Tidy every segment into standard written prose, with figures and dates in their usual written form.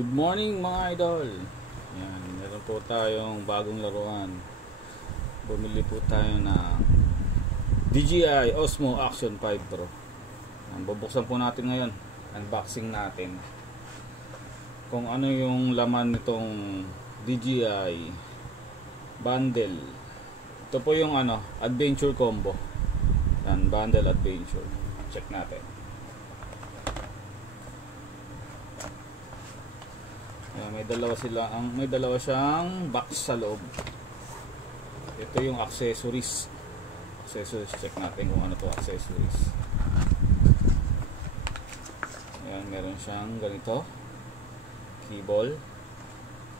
Good morning mga idol. Yan, meron po tayong bagong laruan. Bumili po tayo na DJI Osmo Action 5 Pro. Yan, bubuksan po natin ngayon. Unboxing natin kung ano yung laman nitong DJI bundle. Ito po yung adventure combo. Yan, bundle adventure. Check natin. May dalawa siyang box sa loob. Ito yung accessories. Check natin kung ano to accessories. Ayan, meron siyang ganito. Cable,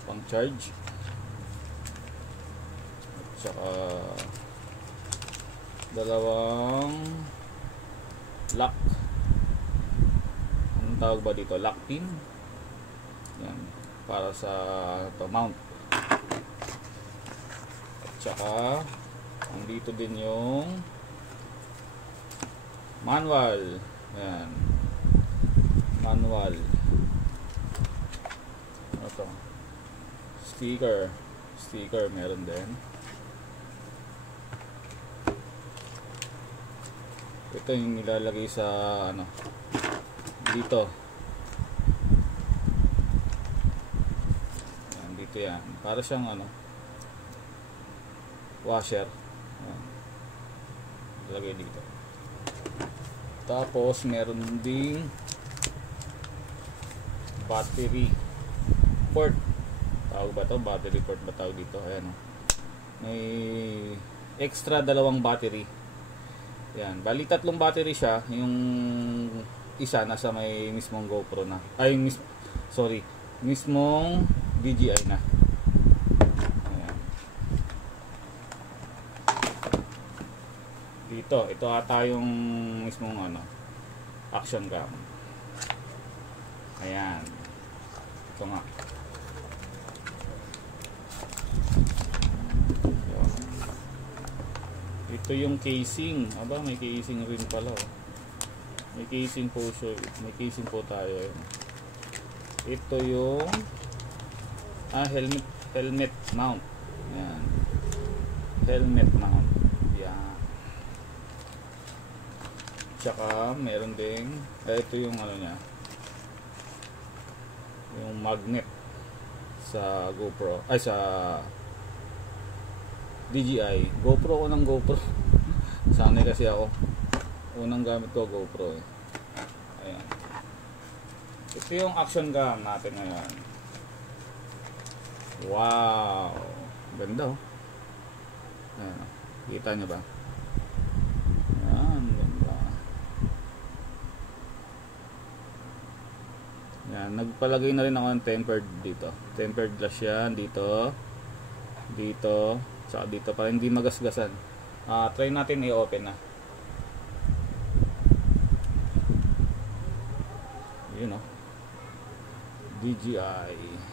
pang charge. At saka dalawang lock. Anong tawag ba dito? Lock pin. Yan, para sa mount. At saka andito din yung manual. Yan, manual. Ano to? Sticker meron din. Ito yung nilalagay sa dito. Ito yan, para siyang washer. Lagay dito. Tapos meron ding battery port. Tawag ba to? Battery port ba tawag dito? Ayan, may extra dalawang battery. Yan, bali tatlong battery siya. Yung isa nasa may mismong GoPro na. Ay, mismong DJI na. Ayan. Ito ata yung mismong action cam. Ayan. Ito nga. Ito yung casing. Aba, may casing rin pala. May casing po siya. May casing po tayo. Ito yung helmet mount. Yan. Helmet mount. Yan. Tsaka meron ding ito yung niya. Yung magnet sa GoPro. Ay, sa DJI. GoPro, unang GoPro. Sanay kasi ako. Unang gamit ko GoPro eh. Ayan. Ito yung action cam natin ngayon. Wow, ganda oh. Ayan, kita nyo ba? Ayan, ganda. Ayan, nagpalagay na rin ako ng tempered dito. Tempered glass yan dito. Dito. Saka dito para hindi magasgasan. Try natin i-open na. Yun oh, DJI.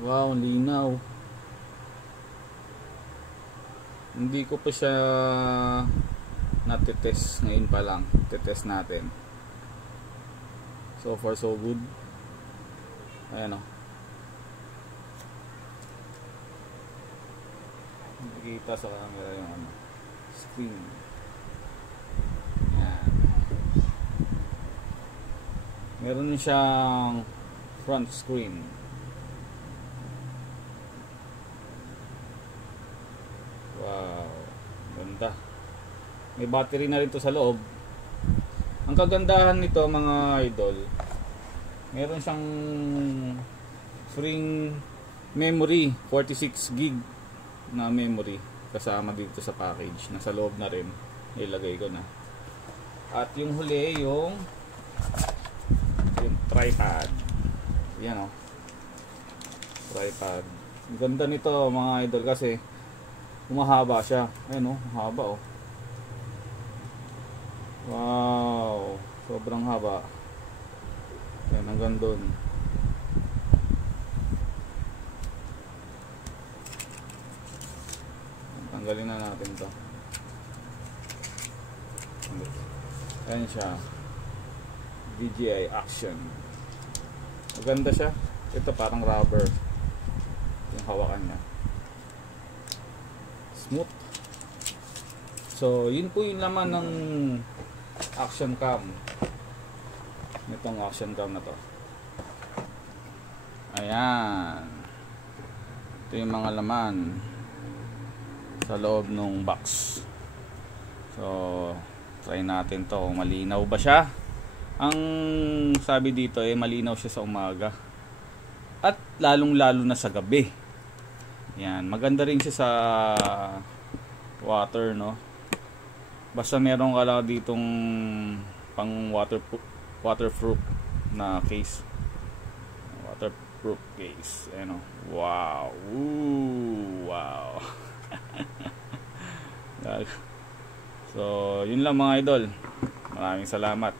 Wow, linaw. Hindi ko pa siya natetest ngayon pa lang. Tetest natin. So far so good. Ayan o. Nakikita sa camera yung screen. Ayan. Meron siyang front screen. Wow, ganda. May battery na rin to sa loob. Ang kagandahan nito mga idol, meron siyang free memory, 46 gig na memory kasama dito sa package. Nasa loob na rin. Ilagay ko na. At yung huli yung tripod. Yan oh. Tripod. Ang ganda nito mga idol kasi humahaba siya. Ayan o, mahaba o. Wow, sobrang haba. Ayan, hanggang doon. Tanggalin na natin to. Ayan siya. DJI Action. Maganda siya. Ito parang rubber yung hawakan niya. Smooth. So yun po yung laman ng action cam. Itong action cam na to. Ayan. Ito yung mga laman sa loob ng box. So try natin to kung malinaw ba siya. Ang sabi dito malinaw siya sa umaga at lalong lalo na sa gabi. Yan, maganda rin siya sa water, no? Basta meron ka lang ditong pang waterproof na case. Waterproof case. Ano? Wow. Ooh, wow. So, yun lang mga idol. Maraming salamat.